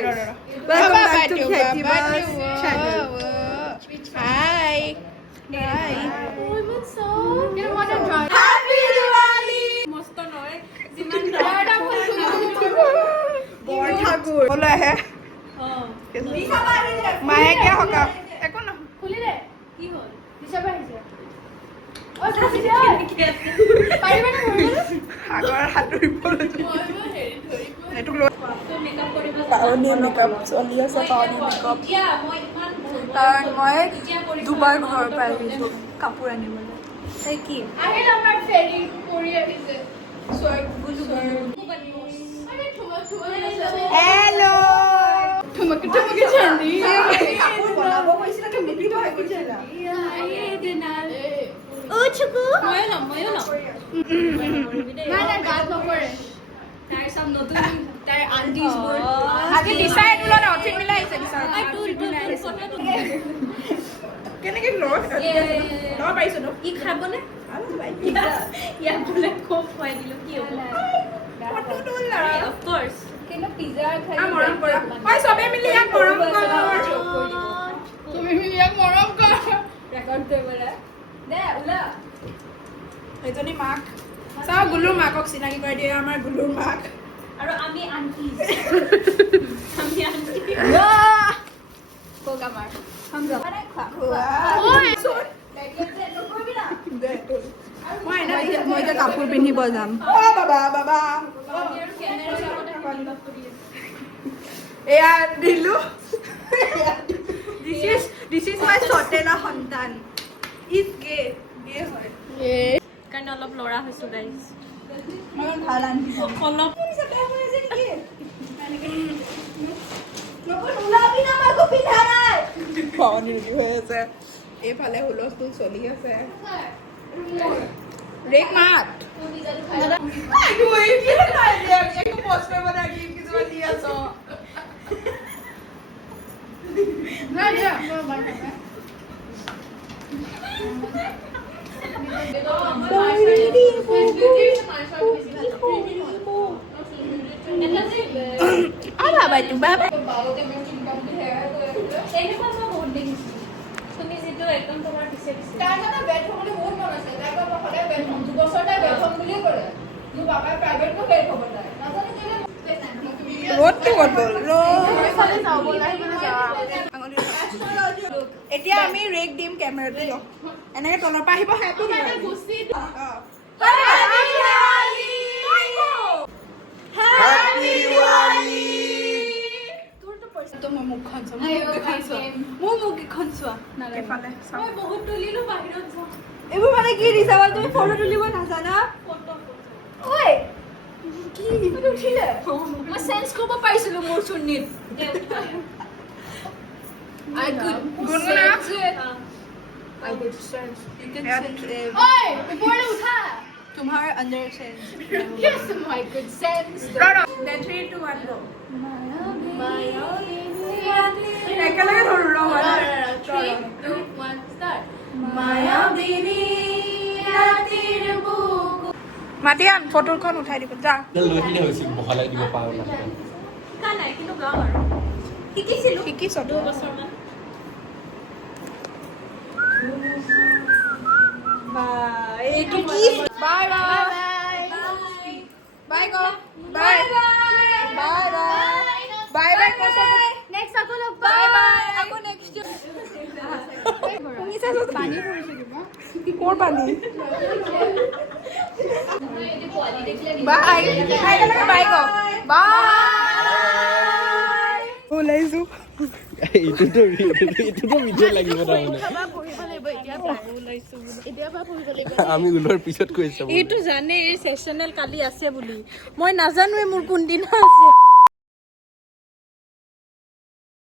guys. Welcome back to Khetiba's channel. Hi. Hi. Happy Diwali. বৰ ঠাকুৰ বলে হে মায়ে কিয় হকা একো না খুলি দে কি হল দিশা পাইছে আগৰ সাঁতুৰিবলৈ এইটো পাৱনী মেকআপ চলি আছে পাৱনী মেকআপ কাৰণ মই দুবাৰ ঘৰৰ পৰা আহিছোঁ কাপোৰ আনিবলৈ এই কি আহিল আমাৰ ফেৰি কৰি আহিছে হেল্ল' ঠুমক চান্দি কাপোৰ বনাব কৈছিলা তুমি কি ভাই কৈছিলা ও চুকু ময়ো ন নাই গাত নপৰে তাই সব নতুন তাই আন্টিজ বোৰ আজি ডিসাইড হলো না আউটফিট মিলাই আছে ডিসাইড আই টুল কেনেকে লও লও পাইছো ন কি খাবনে ইয়া বলে খুব খুৱাই দিলো কি হ'ব ফটো তোল না অফ কোৰ্স কিন্তু পিজ্জা খাই মৰম কৰা মই সবে মিলি ইয়াক মৰম কৰ তুমি মিলি ইয়াক মৰম কৰ ৰেকৰ্ড কৰিবলা দে উলা এজনী মাক চাও গুলুৰ মাকক চিনাকি কৰি দিয়ে আমাৰ গুলুৰ মাক আৰু আমি আন্টিজ কোক আমাৰ সমজা মানে খোৱা ওই মই এতিয়া কাপোৰ পিন্ধিব যাম বাবা এয়া দিলো দিস ইজ মাই সতেলা সন্তান ইজ গে হয় কাৰণে অলপ লৰা হৈছো গাইস মই ভাল আনকি অলপ পাৱনী ৰেডি হৈ আছে এইফালে হুলস্থুল চলি আছে ৰেক মাত এতিয়া আমি ৰেক দিম কেমেৰাটো এনেকে তলৰ পৰা আহিব হেপী এইবোৰ মানে কি দিছা তুমি ফটো তুলিব নাজানা মই সেন্স কৰিব পাৰিছিলো মোৰ চুন্নিত I could sense it. I could sense. You can sense it. Oi, ऊपर उठा. तुम्हारे अंदर से Yes, I could sense. No. 3 2 1 go. একেলগে ধৰো ৰ 3 2 1 start. Maya baby, ratir buku. মাতিয়ান ফটোখন উঠাই দিব যা লৈছিলে হৈছে বহালাই দিব পাৰো না কা নাই কিন্তু গাও আৰু শিকিছিলো শিকিছ 2 বছৰ মান বাই এইটো কি বাই বাই গো bye bye bye bye Kosa next আকৌ লগ বাই বাই আকৌ নেক্সট শুনিছা তো পানী পৰিছে কিবা কোৰ পানী বাই বাই বাই গো বাই ওলাইছো এইটোতো ভিডিঅ' লাগিব তাৰমানে আমি ওলোৱাৰ পিছত কৈছো এইটো জানে এই সেশনেল কালি আছে বুলি মই নাজানোৱে মোৰ কোনদিনা আছে